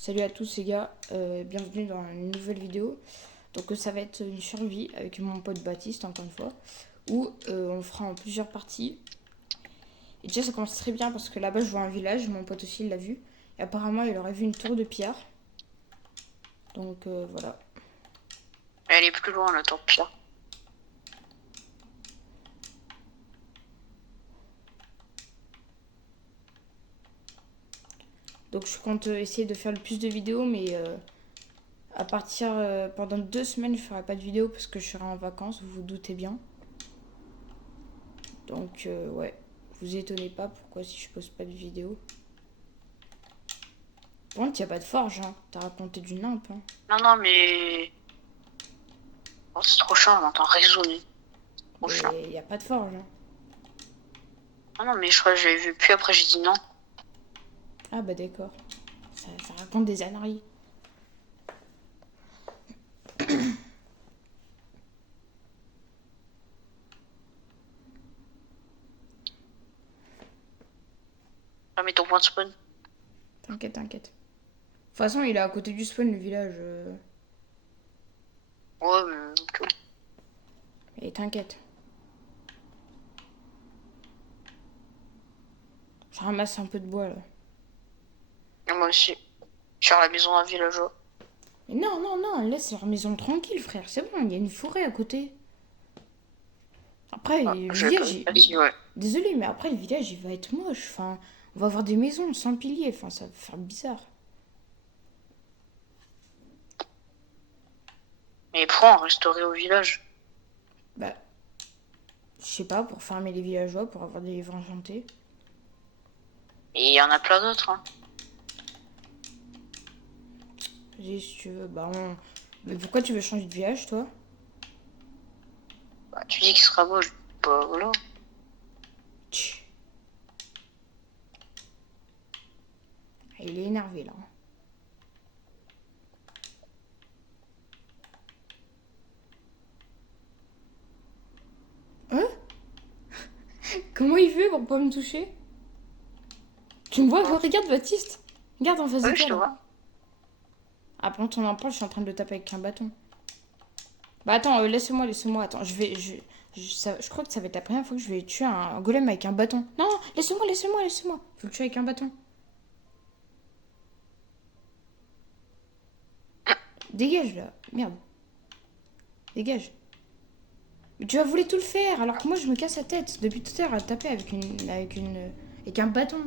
Salut à tous les gars, bienvenue dans une nouvelle vidéo. Donc ça va être une survie avec mon pote Baptiste encore une fois, où on fera en plusieurs parties. Et déjà ça commence très bien parce que là-bas je vois un village, mon pote aussi il l'a vu. Et apparemment il aurait vu une tour de pierre. Donc voilà. Elle est plus loin, la tour Pierre. Donc je compte essayer de faire le plus de vidéos, mais à partir pendant 2 semaines je ferai pas de vidéo parce que je serai en vacances, vous vous doutez bien. Donc ouais, vous étonnez pas pourquoi si je pose pas de vidéo. Par contre, y a pas de forge, hein. T'as raconté du nimp, hein. Non, mais. Oh, c'est trop chiant, on entend résonner. Trop chiant. Mais y a pas de forge, hein. Non, mais je crois que j'avais vu, puis après j'ai dit non. Ah bah d'accord. Ça raconte des âneries. Ah, mais ton point de spawn. T'inquiète, t'inquiète. De toute façon, il est à côté du spawn, le village. Ouais, mais. Ok. Et t'inquiète. Je ramasse un peu de bois, là. Et moi aussi. Je suis à la maison d'un villageois. Mais non, non, non, laisse leur maison tranquille, frère. C'est bon, il y a une forêt à côté. Après, Ah, le j'avais pas village... vu. Ah, si, ouais. Désolé, mais après, le village, il va être moche. Enfin, on va avoir des maisons sans piliers. Enfin, ça va faire bizarre. Mais pourquoi on resterait au village? Bah, je sais pas, pour farmer les villageois, pour avoir des livres enchantés. Et il y en a plein d'autres, hein. Vas-y, si tu veux, bah on... Mais pourquoi tu veux changer de village, toi? Bah, tu dis qu'il sera beau. Bah, voilà. Tch. Il est énervé, là. Hein? Comment il fait pour pas me toucher? Tu me vois? Non. Regarde Baptiste. Regarde en face de Ouais, je toi te là. vois. Ah, pendant ton parle, je suis en train de le taper avec un bâton. Bah attends, laisse-moi, laisse-moi. Attends, je crois que ça va être la première fois que je vais tuer un golem avec un bâton. Non, non, laisse-moi, laisse-moi, laisse-moi. Faut le tuer avec un bâton. Dégage là. Merde. Dégage. Mais tu vas vouloir tout le faire alors que moi je me casse la tête depuis tout à l'heure à taper avec un bâton.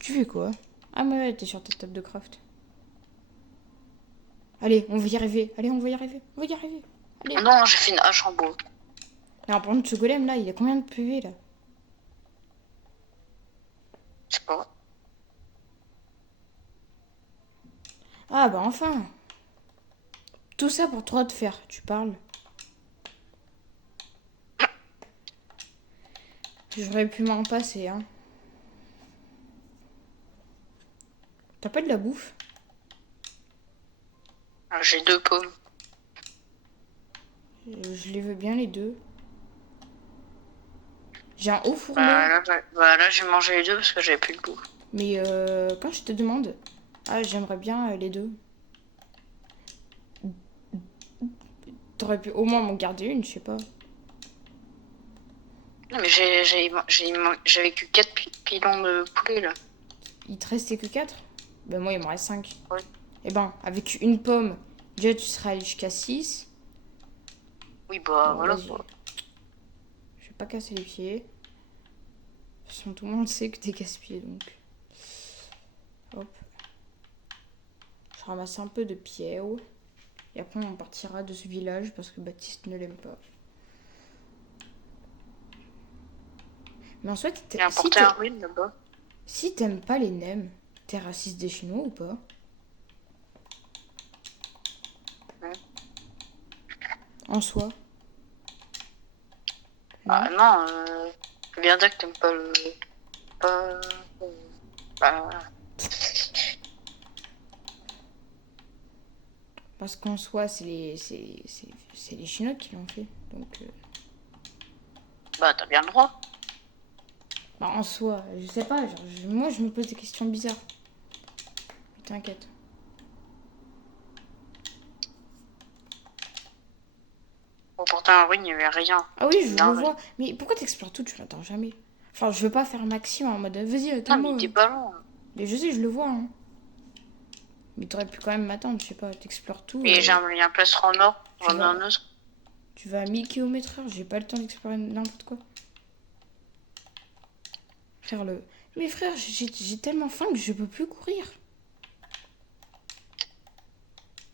Tu fais quoi? Ah mais ouais, t'es sur ta table de craft. Allez, on va y arriver. Allez, on va y arriver. On va y arriver. Allez. Non, j'ai fait une hache en bois. Non, par contre, ce golem là, il a combien de PV là? Je sais pas. Ah bah enfin. Tout ça pour toi de faire, tu parles. J'aurais pu m'en passer, hein. T'as pas de la bouffe? Ah, j'ai 2 pommes. Je les veux bien les deux. J'ai un haut fourneau, Bah, là, j'ai mangé les deux parce que j'avais plus de bouffe. mais quand je te demande, ah j'aimerais bien les deux. T'aurais pu au moins m'en garder une, je sais pas. Non, mais j'avais que 4 pilons de poulet, là. Il te restait que 4. Ben moi il m'en reste 5. Ouais. Eh ben, avec une pomme, déjà tu seras allé jusqu'à 6. Oui, bah, Bon, voilà, vas-y. quoi. Je vais pas casser les pieds. De toute façon, tout le monde sait que t'es casse-pied, donc. Hop. Je ramasse un peu de pierre. Et après, on partira de ce village parce que Baptiste ne l'aime pas. Mais en soit, J'ai importé un ruine, là-bas. si t'aimes pas les nems, t'es raciste des Chinois ou pas? Ouais. En soi, Ah, non? non, c'est bien dire que t'aimes pas le... Pas... Bah, Parce qu'en soi, c'est les Chinois qui l'ont fait. Donc, Bah, t'as bien le droit. bah, en soi, je sais pas. Genre, moi, je me pose des questions bizarres. Mais t'inquiète. Bon, pourtant, en vrai, il n'y avait rien. Ah oui, je Non, le vois. Mais pourquoi t'explores tout? Tu m'attends jamais. Enfin, je veux pas faire maximum en mode vas-y, non, mais calme-moi. t'es pas loin. Mais je sais, je le vois. Hein. Mais t'aurais pu quand même m'attendre, je sais pas. T'explores tout. Mais il y a un plastron nord. Tu J'en ai un vas, autre. tu vas à 1000 km/h. J'ai pas le temps d'explorer n'importe quoi. Frère, le. Mais frère, j'ai tellement faim que je peux plus courir.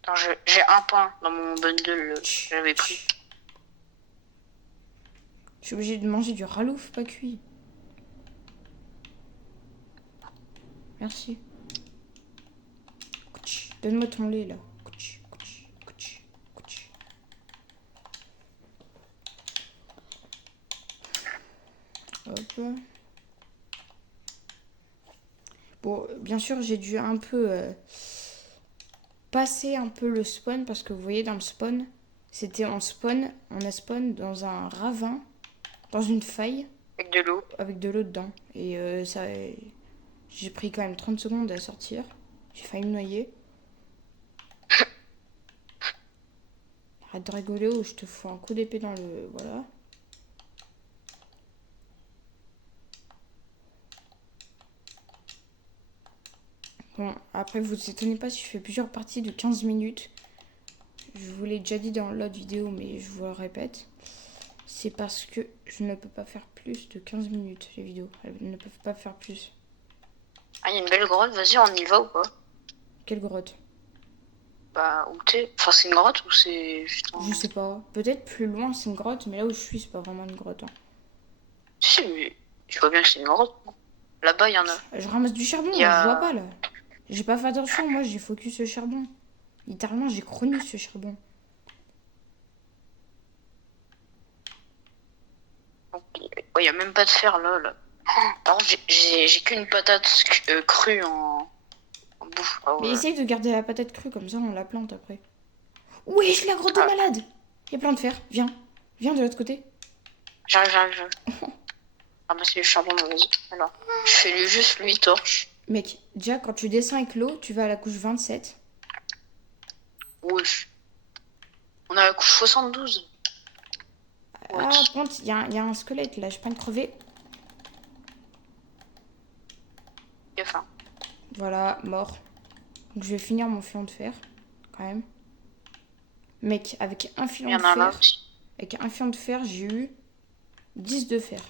Attends, j'ai un pain dans mon bundle. J'avais pris. Je suis obligée de manger du ralouf pas cuit. Merci. Donne-moi ton lait là. Hop. Bon, bien sûr, j'ai dû un peu passer un peu le spawn parce que vous voyez dans le spawn, c'était on a spawn dans un ravin, dans une faille Avec de l'eau. avec de l'eau dedans. Et ça, j'ai pris quand même 30 secondes à sortir. J'ai failli me noyer. Arrête de rigoler ou je te fous un coup d'épée dans le... Voilà. Bon, après, vous étonnez pas si je fais plusieurs parties de 15 minutes. Je vous l'ai déjà dit dans l'autre vidéo, mais je vous le répète. C'est parce que je ne peux pas faire plus de 15 minutes, les vidéos. Elles ne peuvent pas faire plus. Ah, il y a une belle grotte. Vas-y, on y va ou pas? Quelle grotte? Bah, où t'es? Enfin, c'est une grotte ou c'est juste un... Je sais pas. Peut-être plus loin, c'est une grotte, mais là où je suis, c'est pas vraiment une grotte. Hein. Si, mais tu vois bien que c'est une grotte. Là-bas, il y en a. Je ramasse du charbon, Il y je vois a... pas là. J'ai pas fait attention, moi j'ai focus ce charbon. Littéralement, j'ai chroné ce charbon. Ouais, il y a même pas de fer là. Par contre, j'ai qu'une patate crue en bouffe. Ah Mais ouais. essaye de garder la patate crue, comme ça on la plante après. Wesh, la grotte de Ah, malade! Y a plein de fer, viens. Viens de l'autre côté. j'arrive. Ramasser le charbon, vas-y. Alors, je fais juste lui torche. Mec, déjà quand tu descends avec l'eau, tu vas à la couche 27. Wesh. On a la couche 72. What? Ah, par contre, y a un squelette là, j'ai pas de crever. Gaffe, hein. Voilà, mort. Donc je vais finir mon filon de fer, quand même. Mec, avec un Il filon y de en a là fer, aussi. j'ai eu 10 de fer.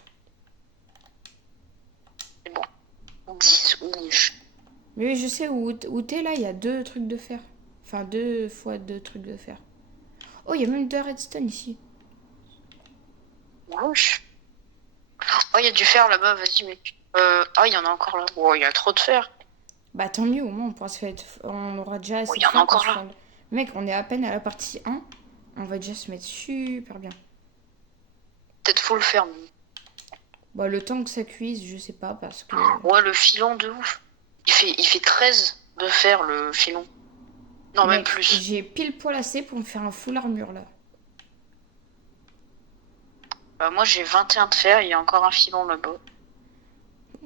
C'est bon. 10 wesh. Mais oui, je sais où t'es là, il y a 2 trucs de fer. Enfin, 2 fois 2 trucs de fer. Oh, il y a même 2 redstone ici. Wesh. Oh, il y a du fer là-bas, vas-y, mec. Ah, il y en a encore là. Oh, il y a trop de fer. Bah tant mieux, au moins on pourra se faire... On aura déjà Oh, assez il de y en a fer pour encore se là. faire... Mec, on est à peine à la partie 1. On va déjà se mettre super bien. Peut-être faut le faire, mais... Bah le temps que ça cuise, je sais pas, parce que... Ouais, le filon de ouf. Il fait 13 de fer, le filon. Non, même Mec, plus. j'ai pile poil assez pour me faire un full armure là. Moi, j'ai 21 de fer, il y a encore un filon là-bas.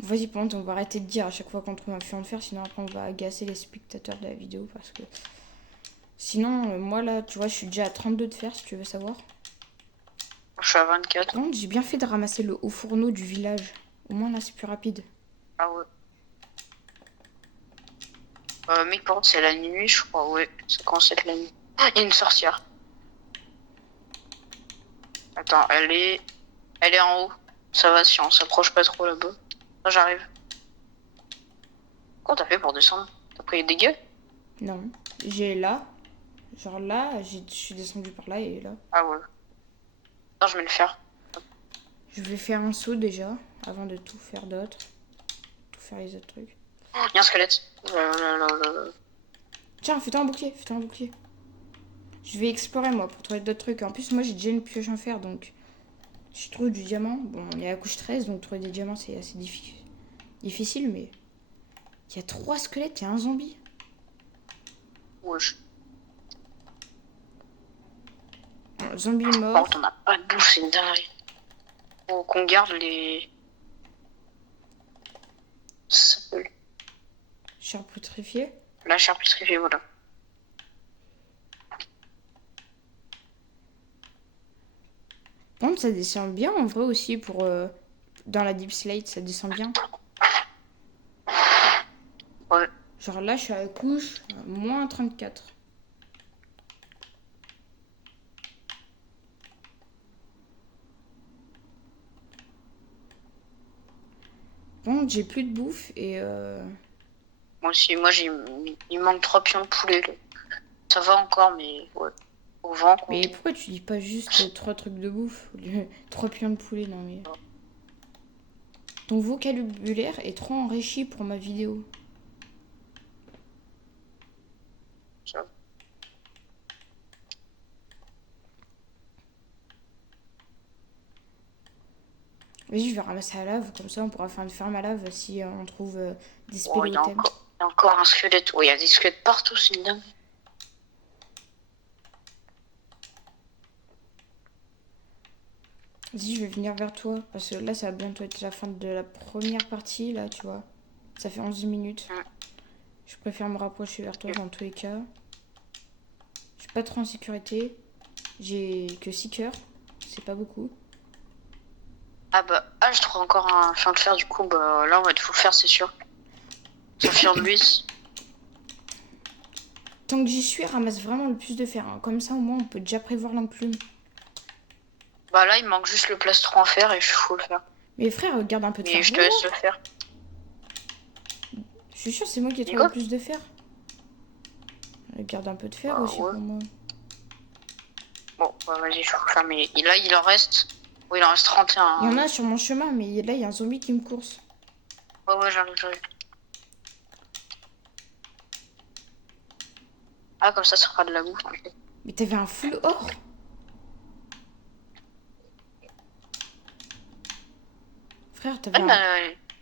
Vas-y, Ponte, on va arrêter de dire à chaque fois qu'on trouve un filon de fer, sinon après on va agacer les spectateurs de la vidéo, parce que... Sinon, moi là, tu vois, je suis déjà à 32 de fer, si tu veux savoir. Je suis à 24. Par contre, j'ai bien fait de ramasser le haut fourneau du village. Au moins là, c'est plus rapide. Ah ouais. Mec, par contre, c'est la nuit, je crois. Ouais, ça commence à être la nuit. Ah, il y a une sorcière. Attends, elle est en haut. Ça va si on s'approche pas trop là-bas. Là, j'arrive. Comment t'as fait pour descendre? T'as pris des dégâts? Non. J'ai là. Genre là, je suis descendu par là et là. Ah ouais. Non, je vais le faire. Je vais faire un saut déjà, avant de tout faire d'autre. Tout faire les autres trucs. Oh, il y a un squelette. Tiens, fais-toi un bouclier, fais-toi un bouclier. Je vais explorer moi pour trouver d'autres trucs. En plus, moi j'ai déjà une pioche en fer donc. Si je trouve du diamant, bon, on est à la couche 13 donc trouver des diamants c'est assez difficile, mais. Il y a 3 squelettes et un zombie. Wesh. Un zombie Par mort. contre, on n'a pas de bouffe, c'est une dinguerie. Faut qu'on garde les. Ça s'appelle Chair putréfiée. la charcuterie, voilà. Par contre, ça descend bien en vrai aussi pour. Dans la Deep Slate, ça descend bien. Ouais. Genre là, je suis à la couche, moins 34. Bon, j'ai plus de bouffe et. Moi aussi, il manque 3 pions de poulet. Là. Ça va encore, mais ouais. Au vent, quoi. Mais pourquoi tu dis pas juste 3 trucs de bouffe au lieu 3 pions de poulet? Non mais. Ton vocabulaire est trop enrichi pour ma vidéo. Ça. Vas-y, je vais ramasser la lave, comme ça on pourra faire une ferme à lave si on trouve des Oh, il y a spéléothèmes. encore un squelette. Oh, il y a des squelettes partout, c'est une dingue. Vas-y, je vais venir vers toi, parce que là ça va bientôt être la fin de la première partie, là tu vois. Ça fait 11 minutes. Je préfère me rapprocher vers toi dans tous les cas. Je suis pas trop en sécurité. J'ai que 6 cœurs, c'est pas beaucoup. Ah, je trouve encore un chemin de fer, du coup, bah là, on va tout faire, c'est sûr. Saphir de Luis. Tant que j'y suis, ramasse vraiment le plus de fer. Hein. Comme ça, au moins, on peut déjà prévoir l'enclume. Bah là, il manque juste le plastron à faire et je suis full fer. Mais frère, regarde un peu de fer. Et je te laisse le faire. Je suis sûre, c'est moi qui ai trouvé le plus de fer. Regarde un peu de fer aussi ouais. pour moi. Bon, bah vas-y, je full fer. Mais là, il en reste. Oui, il en reste 31. Il y en a sur mon chemin, mais là, il y a un zombie qui me course. Ouais, j'arrive. Ah, comme ça fera de la bouffe. En fait. Mais t'avais un full or. Frère, t'avais un...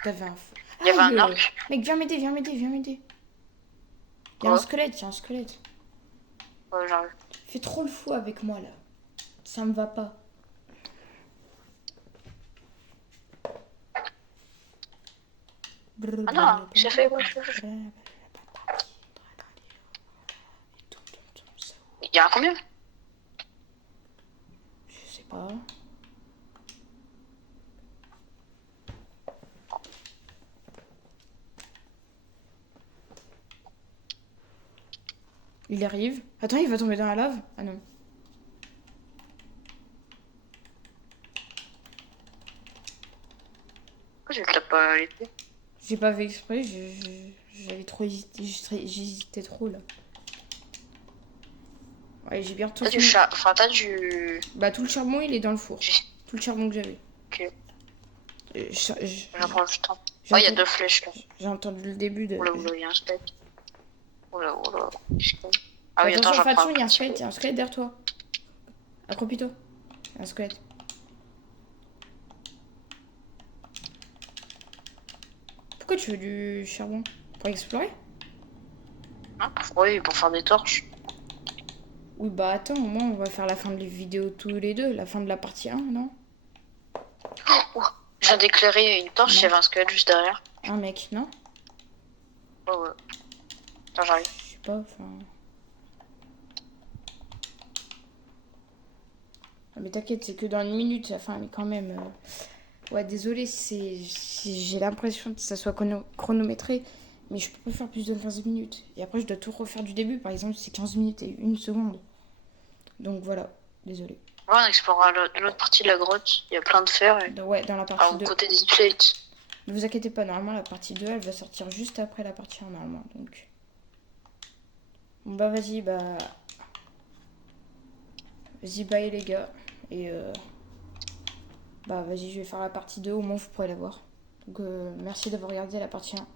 T'avais un... Il y avait un arc. Mec, viens m'aider. Il y a un squelette, Ouais, j'arrive. Fais trop le fou avec moi, là. Ça me va pas. Ah non, j'ai fait quoi? Il y a combien? Je sais pas. Il arrive. Attends, il va tomber dans la lave? Ah non. Pourquoi je te l'ai pas été? J'ai pas fait exprès, j'avais trop hésité. J'hésitais trop là. Ouais, j'ai bien T'as du chat. Enfin, t'as du. Bah, tout le charbon il est dans le four. Tout le charbon que j'avais. Ok. J'apprends le temps. Oh, il y a 2 flèches là. J'ai entendu le début de. Oula, il y a un squelette. Oula. Ah oui, attention, attends, fais attention, il y a un un squelette derrière toi. Accroupis-toi. Un squelette. Pourquoi tu veux du charbon? Pour explorer? Oui, pour faire des torches. Oui, bah attends, au moins on va faire la fin de la vidéo tous les deux, la fin de la partie 1, non? Oh, je viens d'éclairer une torche, il y avait un squelette juste derrière. Un mec, non? Ouais. Attends, j'arrive. Je sais pas, enfin... Ah, mais t'inquiète, c'est que dans une minute, enfin, mais quand même... Ouais, désolé si j'ai l'impression que ça soit chronométré, mais je peux pas faire plus de 15 minutes. Et après, je dois tout refaire du début, par exemple, c'est 15 minutes et 1 seconde. Donc voilà, désolé. Ouais, on explorera l'autre partie de la grotte, il y a plein de fer. Et... Ouais, dans la partie 2. Côté des plates. Ne vous inquiétez pas, normalement, la partie 2, elle va sortir juste après la partie 1, normalement, donc... Bon, bah, vas-y, Vas-y, bye, les gars. Et, bah, vas-y, je vais faire la partie 2, au moins, vous pourrez la voir. Donc, merci d'avoir regardé la partie 1.